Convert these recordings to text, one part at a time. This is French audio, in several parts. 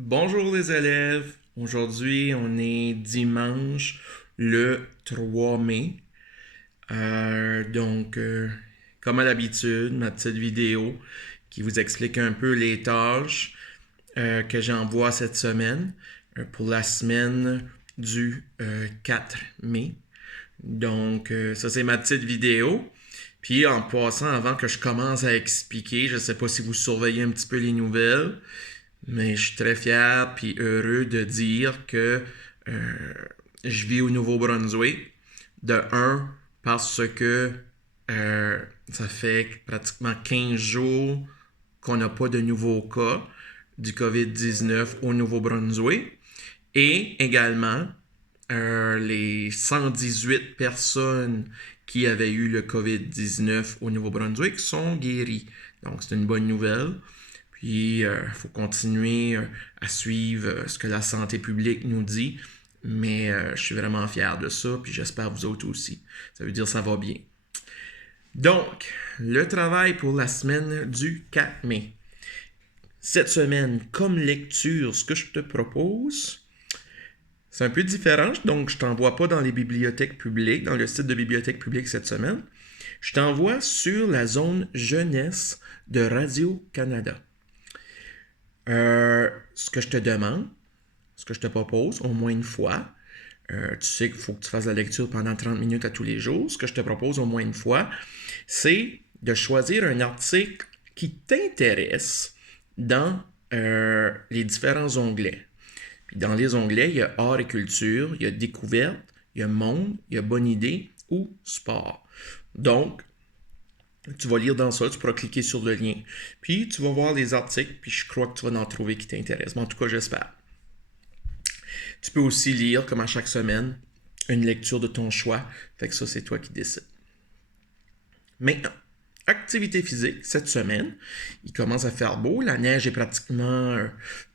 Bonjour les élèves, aujourd'hui on est dimanche le 3 mai. Comme à l'habitude, ma petite vidéo qui vous explique un peu les tâches que j'envoie cette semaine pour la semaine du 4 mai. Ça c'est ma petite vidéo. Puis en passant, avant que je commence à expliquer, je ne sais pas si vous surveillez un petit peu les nouvelles, mais je suis très fier puis heureux de dire que je vis au Nouveau-Brunswick. De un, parce que ça fait pratiquement 15 jours qu'on n'a pas de nouveaux cas du COVID-19 au Nouveau-Brunswick. Et également, les 118 personnes qui avaient eu le COVID-19 au Nouveau-Brunswick sont guéries. Donc, c'est une bonne nouvelle. Puis, il faut continuer à suivre ce que la santé publique nous dit. Mais je suis vraiment fier de ça, puis j'espère vous autres aussi. Ça veut dire que ça va bien. Donc, le travail pour la semaine du 4 mai. Cette semaine, comme lecture, ce que je te propose, c'est un peu différent. Donc, je t'envoie pas dans les bibliothèques publiques, dans le site de bibliothèque publique cette semaine. Je t'envoie sur la zone jeunesse de Radio-Canada. Ce que je te demande, ce que je te propose, au moins une fois, tu sais qu'il faut que tu fasses la lecture pendant 30 minutes à tous les jours. Ce que je te propose au moins une fois, c'est de choisir un article qui t'intéresse dans les différents onglets. Puis dans les onglets, il y a art et culture, il y a découverte, il y a monde, il y a bonne idée ou sport. Donc, tu vas lire dans ça, tu pourras cliquer sur le lien. Puis, tu vas voir les articles, puis je crois que tu vas en trouver qui t'intéressent. Mais en tout cas, j'espère. Tu peux aussi lire, comme à chaque semaine, une lecture de ton choix. Fait que ça, c'est toi qui décides. Maintenant, activité physique, cette semaine, il commence à faire beau. La neige est pratiquement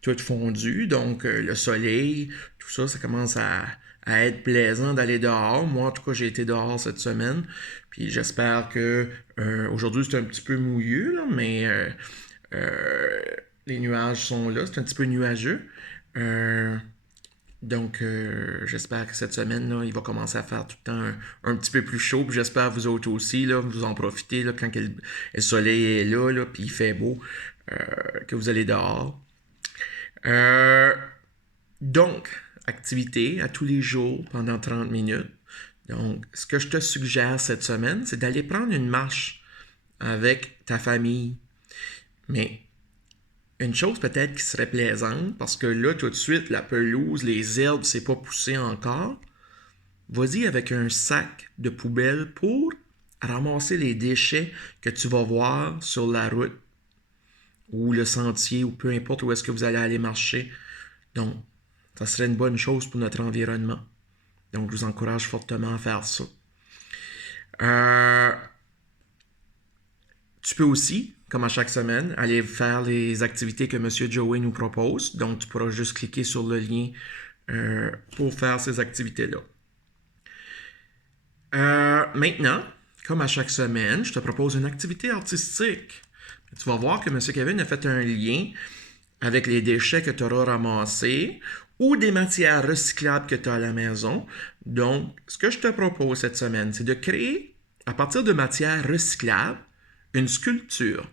toute fondue. Donc, le soleil, tout ça, ça commence à être plaisant d'aller dehors. Moi, en tout cas, j'ai été dehors cette semaine. Puis j'espère que aujourd'hui, c'est un petit peu mouilleux, là, mais les nuages sont là. C'est un petit peu nuageux. J'espère que cette semaine, là, il va commencer à faire tout le temps un petit peu plus chaud. Puis j'espère vous autres aussi, là, vous en profitez là, quand le soleil est là, puis il fait beau, que vous allez dehors. Donc, activité à tous les jours pendant 30 minutes. Donc, ce que je te suggère cette semaine, c'est d'aller prendre une marche avec ta famille. Mais une chose peut-être qui serait plaisante, parce que là, tout de suite, la pelouse, les herbes, c'est pas poussé encore. Vas-y avec un sac de poubelle pour ramasser les déchets que tu vas voir sur la route ou le sentier ou peu importe où est-ce que vous allez aller marcher. Donc, ça serait une bonne chose pour notre environnement. Donc, je vous encourage fortement à faire ça. Tu peux aussi, comme à chaque semaine, aller faire les activités que M. Joey nous propose. Donc, tu pourras juste cliquer sur le lien pour faire ces activités-là. Maintenant, comme à chaque semaine, je te propose une activité artistique. Tu vas voir que M. Kevin a fait un lien avec les déchets que tu auras ramassés ou des matières recyclables que tu as à la maison. Donc, ce que je te propose cette semaine, c'est de créer, à partir de matières recyclables, une sculpture.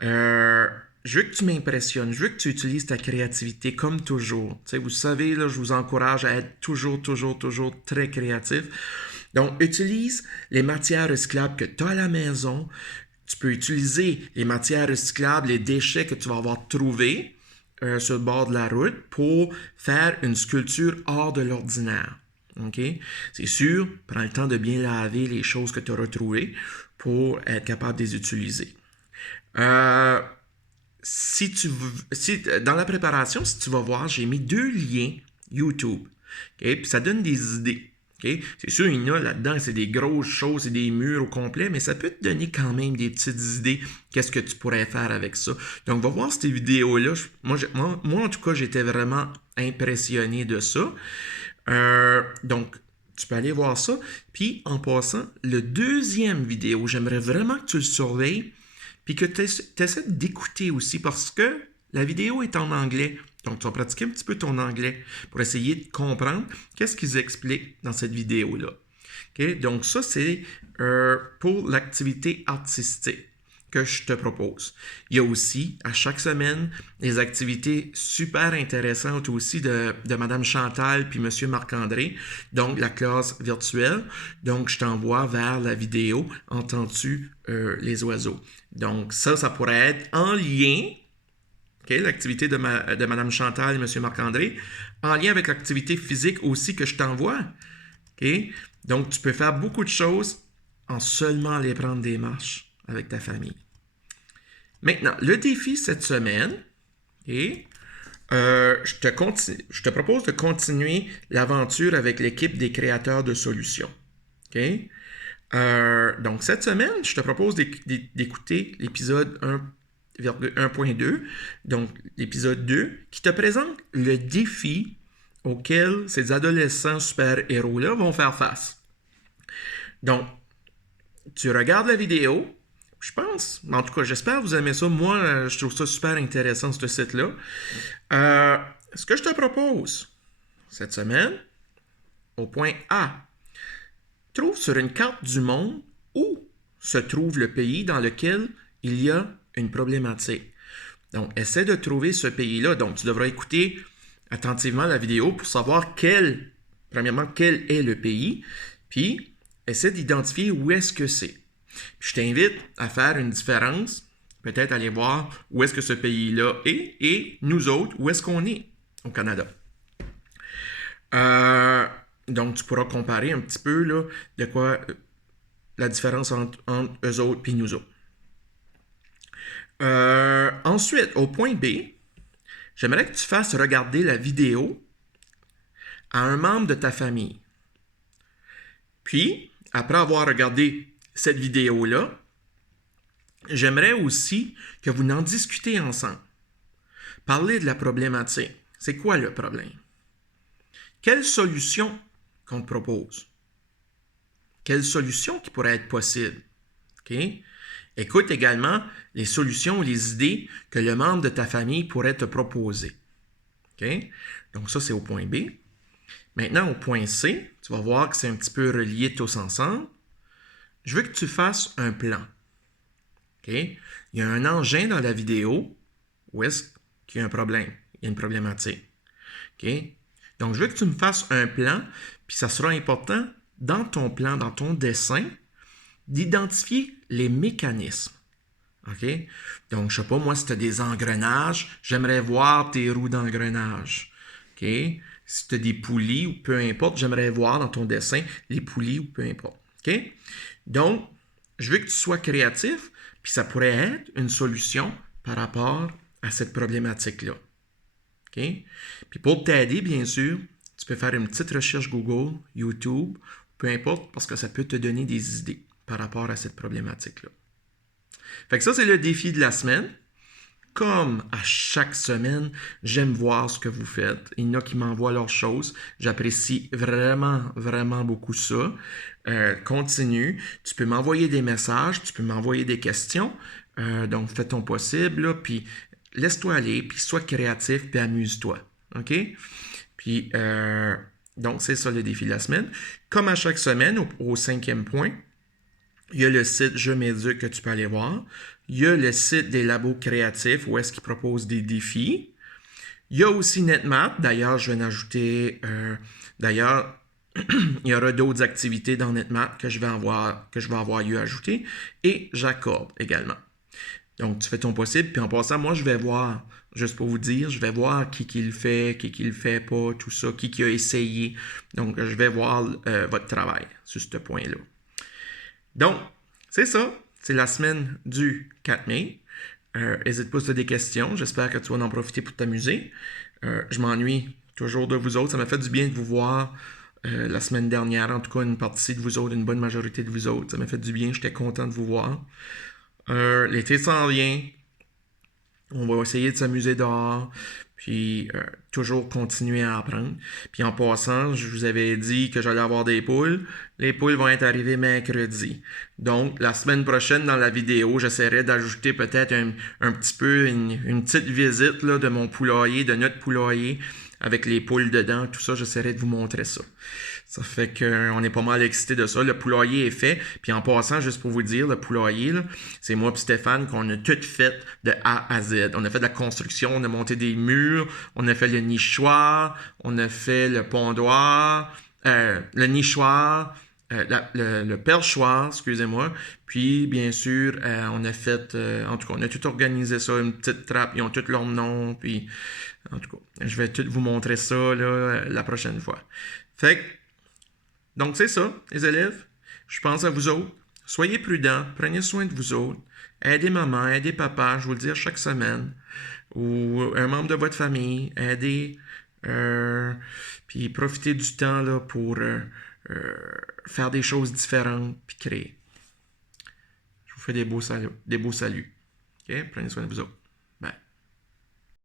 Je veux que tu m'impressionnes, je veux que tu utilises ta créativité comme toujours. Tu sais, vous savez, là, je vous encourage à être toujours très créatif. Donc, utilise les matières recyclables que tu as à la maison. Tu peux utiliser les matières recyclables, les déchets que tu vas avoir trouvés sur le bord de la route pour faire une sculpture hors de l'ordinaire. Okay? C'est sûr, prends le temps de bien laver les choses que tu as retrouvées pour être capable de les utiliser. Dans la préparation, si tu vas voir, j'ai mis 2 liens YouTube. Okay? Puis ça donne des idées. Okay? C'est sûr, il y en a là-dedans, c'est des grosses choses, c'est des murs au complet, mais ça peut te donner quand même des petites idées. Qu'est-ce que tu pourrais faire avec ça? Donc, va voir ces vidéos-là. Moi, en tout cas, j'étais vraiment impressionné de ça. Donc, tu peux aller voir ça. Puis, en passant, le deuxième vidéo, j'aimerais vraiment que tu le surveilles puis que tu essaies d'écouter aussi parce que La vidéo est en anglais. Donc, tu vas pratiquer un petit peu ton anglais pour essayer de comprendre qu'est-ce qu'ils expliquent dans cette vidéo-là. Okay? Donc, ça, c'est pour l'activité artistique que je te propose. Il y a aussi, à chaque semaine, des activités super intéressantes aussi de Mme Chantal puis M. Marc-André, donc la classe virtuelle. Donc, je t'envoie vers la vidéo « Entends-tu les oiseaux ?» Donc, ça pourrait être en lien, okay, l'activité de Mme Chantal et M. Marc-André, en lien avec l'activité physique aussi que je t'envoie. Okay? Donc, tu peux faire beaucoup de choses en seulement aller prendre des marches avec ta famille. Maintenant, le défi cette semaine, okay, je te propose de continuer l'aventure avec l'équipe des créateurs de solutions. Okay? Donc, cette semaine, je te propose d'écouter l'épisode 1.2, donc l'épisode 2, qui te présente le défi auquel ces adolescents super-héros-là vont faire face. Donc, tu regardes la vidéo, je pense, en tout cas, j'espère que vous aimez ça. Moi, je trouve ça super intéressant, ce site-là. Ce que je te propose cette semaine, au point A, trouve sur une carte du monde où se trouve le pays dans lequel il y a une problématique. Donc, essaie de trouver ce pays-là. Donc, tu devras écouter attentivement la vidéo pour savoir premièrement, quel est le pays, puis essaie d'identifier où est-ce que c'est. Puis je t'invite à faire une différence, peut-être aller voir où est-ce que ce pays-là est et nous autres, où est-ce qu'on est au Canada. Donc, tu pourras comparer un petit peu là, de quoi la différence entre eux autres et nous autres. Ensuite, au point B, j'aimerais que tu fasses regarder la vidéo à un membre de ta famille. Puis, après avoir regardé cette vidéo-là, j'aimerais aussi que vous en discutez ensemble. Parlez de la problématique. C'est quoi le problème? Quelle solution qu'on te propose? Quelle solution qui pourrait être possible? Okay? Écoute également les solutions ou les idées que le membre de ta famille pourrait te proposer. Okay? Donc ça, c'est au point B. Maintenant, au point C, tu vas voir que c'est un petit peu relié tous ensemble. Je veux que tu fasses un plan. Okay? Il y a un engin dans la vidéo où est-ce qu'il y a un problème? Il y a une problématique. Okay? Donc, je veux que tu me fasses un plan, puis ça sera important dans ton plan, dans ton dessin, d'identifier les mécanismes. OK? Donc, je ne sais pas, moi, si tu as des engrenages, j'aimerais voir tes roues d'engrenage. OK? Si tu as des poulies ou peu importe, j'aimerais voir dans ton dessin les poulies ou peu importe. OK? Donc, je veux que tu sois créatif, puis ça pourrait être une solution par rapport à cette problématique-là. OK? Puis pour t'aider, bien sûr, tu peux faire une petite recherche Google, YouTube, peu importe, parce que ça peut te donner des idées par rapport à cette problématique-là. Fait que ça, c'est le défi de la semaine. Comme à chaque semaine, j'aime voir ce que vous faites. Il y en a qui m'envoient leurs choses. J'apprécie vraiment, vraiment beaucoup ça. Continue. Tu peux m'envoyer des messages, tu peux m'envoyer des questions. Donc, fais ton possible, là, puis laisse-toi aller, puis sois créatif, puis amuse-toi. OK? Puis, donc, c'est ça le défi de la semaine. Comme à chaque semaine, au 5e point, il y a le site Je m'éduque que tu peux aller voir. Il y a le site des labos créatifs où est-ce qu'ils proposent des défis. Il y a aussi NetMath. D'ailleurs, je vais en ajouter... d'ailleurs, il y aura d'autres activités dans NetMath que je vais avoir eu à ajouter. Et Jacob également. Donc, tu fais ton possible. Puis en passant, moi, je vais voir, juste pour vous dire, je vais voir qui le fait, qui le fait pas, tout ça, qui a essayé. Donc, je vais voir votre travail sur ce point-là. Donc, c'est ça. C'est la semaine du 4 mai. N'hésite pas si tu as des questions. J'espère que tu vas en profiter pour t'amuser. Je m'ennuie toujours de vous autres. Ça m'a fait du bien de vous voir la semaine dernière. En tout cas, une partie de vous autres, une bonne majorité de vous autres. Ça m'a fait du bien. J'étais content de vous voir. L'été s'en vient. On va essayer de s'amuser dehors, puis toujours continuer à apprendre. Puis en passant, je vous avais dit que j'allais avoir des poules. Les poules vont être arrivées mercredi. Donc, la semaine prochaine, dans la vidéo, j'essaierai d'ajouter peut-être un petit peu une petite visite là, de mon poulailler, de notre poulailler, avec les poules dedans. Tout ça, j'essaierai de vous montrer ça. Ça fait qu'on est pas mal excité de ça. Le poulailler est fait. Puis en passant, juste pour vous dire, le poulailler, c'est moi et Stéphane qu'on a tout fait de A à Z. On a fait de la construction, on a monté des murs, on a fait le nichoir, on a fait le pondoir, le nichoir, le perchoir, excusez-moi. Puis, bien sûr, on a fait, en tout cas, on a tout organisé ça, une petite trappe, ils ont tous leurs noms. Puis, en tout cas, je vais tout vous montrer ça là, la prochaine fois. Fait que, donc, c'est ça, les élèves. Je pense à vous autres. Soyez prudents, prenez soin de vous autres. Aidez maman, aidez papa, je vous le dis chaque semaine. Ou un membre de votre famille, aidez. Puis profitez du temps là, pour faire des choses différentes puis créer. Je vous fais des beaux saluts. OK? Prenez soin de vous autres.